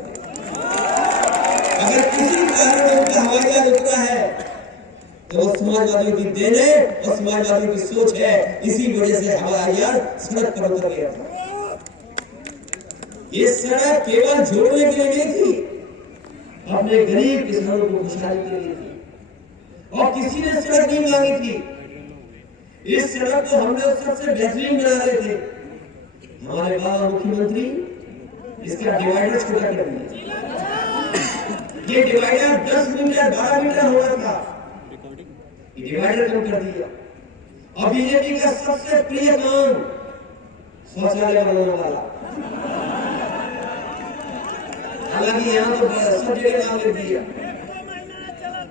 अगर किसी कारण उनका हवाई जहाज उतरा है तो वो समाजवादियों की देन है और समाजवादियों की सोच है, इसी वजह से हवाई जहाज सड़क पर उतर गया था। ये सड़क केवल जोड़ने के लिए नहीं थी, अपने गरीब किसानों को खुशहाली के लिए थी, और किसी ने सड़क नहीं मांगी थी। इस सड़क को हम लोग सबसे बेहतरीन बना रहे थे, हमारे बाबा मुख्यमंत्री इसका डिवाइडर छोटा कर दिया। ये डिवाइडर 10 मीटर 12 मीटर होना था, ये डिवाइडर कम कर दिया। और बीजेपी का सबसे प्रिय काम शौचालय बनाने वाला, हालांकि यहाँ तो सब जगह नाम लिख दिया,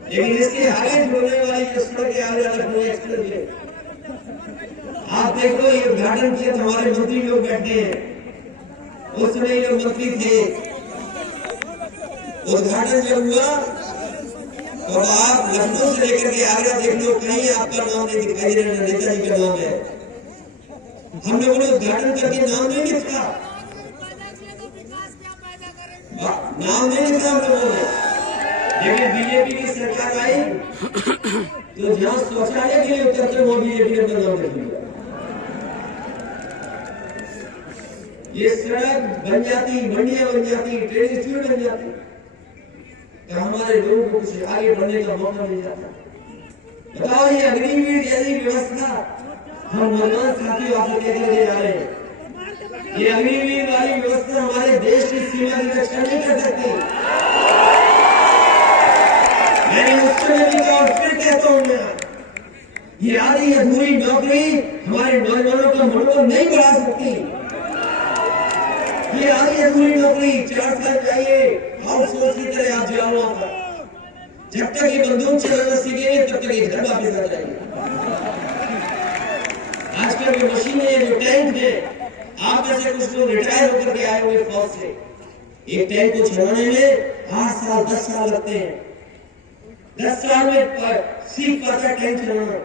लेकिन इसके आगे जोड़ने वाली जो सड़क के आगे लखनऊ एक्सप्रेस वे, आप देखो, ये उद्घाटन किया तो हमारे मंत्री लोग बैठे हैं, उस समय ये मंत्री थे। उद्घाटन जब हुआ तो आप लखनऊ से लेकर के आगरा देख लो, कहीं आपका नाम नहीं दिखाई दे रहा, नेताजी का नाम है। हम लोगों ने उद्घाटन करके नाम नहीं लिखा, नाम नहीं लिखा हम लोगों ने। लेकिन बीजेपी की सरकार आई तो जहां शौचालय के लिए उतरते वो बीजेपी ने अपना नाम लिख दिया। ये सड़क बन जाती, मंडियां बन जाती, ट्रेन इंस्टीट्यूट बन जाती, तो हमारे लोगों को कुछ आगे बढ़ने का मौका मिल जाता। बताओ, ये अग्निवीर जैसी व्यवस्था हम नौजवान साथियों आपको लेकर के जा रहे हैं, ये अग्निवीर वाली व्यवस्था हमारे देश की सीमा की रक्षा नहीं कर सकती। मैंने उस समय भी कहा और फिर कहता हूं, मैं ये आधी अधूरी नौकरी हमारे नौजवानों का मनोबल नहीं बढ़ा सकती। ये आधी अधूरी नौकरी 4 साल चाहिए, आउटसोर्स की तरह आप जाओ वहां पर, जब तक ये बंदूक चलाना सीखेंगे तब तक ये घर वापस आ जाएंगे। आजकल जो मशीनें, जो टैंक है, आप में से कुछ लोग रिटायर होकर के आए हुए फौज से, एक टैंक को चलाने में 8 साल 10 साल लगते हैं। 10 साल में सीख पाता टैंक चलाना।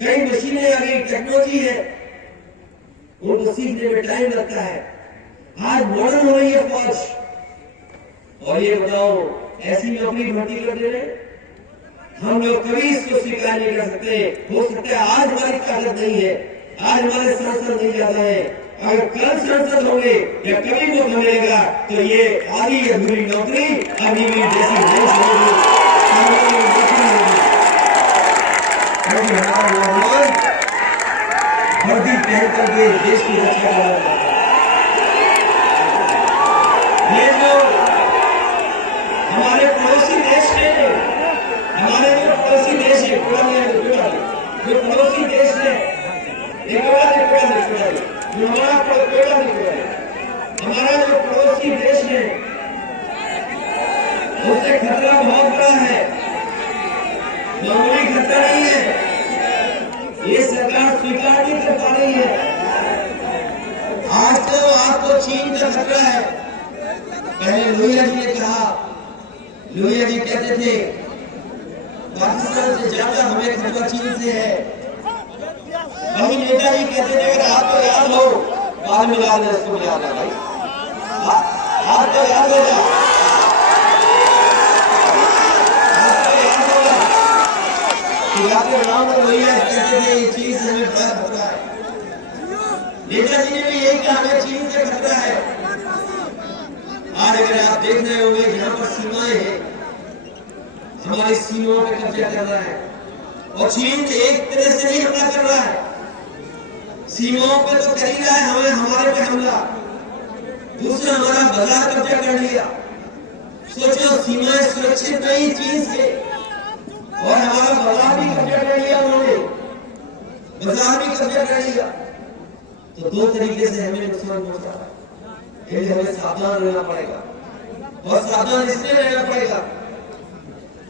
कई मशीनें आ गई, टेक्नोलॉजी है, उनको सीखने में टाइम लगता है। आज मॉडर्न हो रही है फौज, और ये बताओ, ऐसी नौकरी भर्ती कर दे रहे, हम लोग कभी इसको स्वीकार नहीं कर सकते। हो सकता है आज हमारी ताकत नहीं है, आज हमारे सांसद नहीं जाता है, अगर कल सांसद होंगे या कभी मौका मिलेगा तो ये आधी अधूरी नौकरी अग्निवीर जैसी नहीं चलेगी। हमारा नौजवान वर्दी पहन करके देश की रक्षा कर रहा है। ये जो हमारे पड़ोसी देश है, हमारे जो पड़ोसी देश है, जो पड़ोसी देश है, हमारा जो पड़ोसी देश है उससे खतरा बहुत बड़ा है, मामूली खतरा नहीं है। ये सरकार स्वीकार नहीं चीन का खतरा है। पहले लोहिया जी ने कहा, लोहिया जी कहते थे पाकिस्तान से ज्यादा हमें खतरा चीन से है। वही नेताजी कहते थे अगर आपको याद हो, बाद में याद है, इसको याद है भाई, आपको याद होगा, राम और लोहिया कहते थे ये चीन से हमें बड़ा खतरा है। नेताजी ने भी यही कहा हमें चीन से खतरा है। आज अगर आप देख रहे होंगे जहां पर सीमाएं हैं, हमारी सीमाओं पे कब्जा कर रहा है, और चीन एक तरह से नहीं हमला कर रहा है, सीमाओं पे तो कर ही रहा है, हमें हमारे पे हमला। दूसरा हमारा बाजार कब्जा कर लिया। सोचो सीमाएं सुरक्षित नहीं चीन से, और हमारा बाजार भी कब्जा कर लिया उन्होंने, बाजार भी कब्जा कर लिया। तो दो तरीके से हमें नुकसान पहुंचा है। इसलिए हमें सावधान रहना पड़ेगा, और सावधान इसलिए रहना पड़ेगा,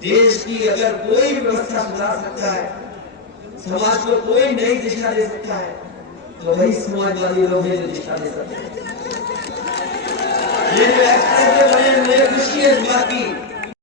देश की अगर कोई व्यवस्था सुधार सकता है, समाज को कोई नई दिशा दे सकता है, तो वही समाजवादी लोग हैं जो दिशा दे सकते हैं। ये जो एक्सप्रेस बने, मुझे खुशी है इस बात की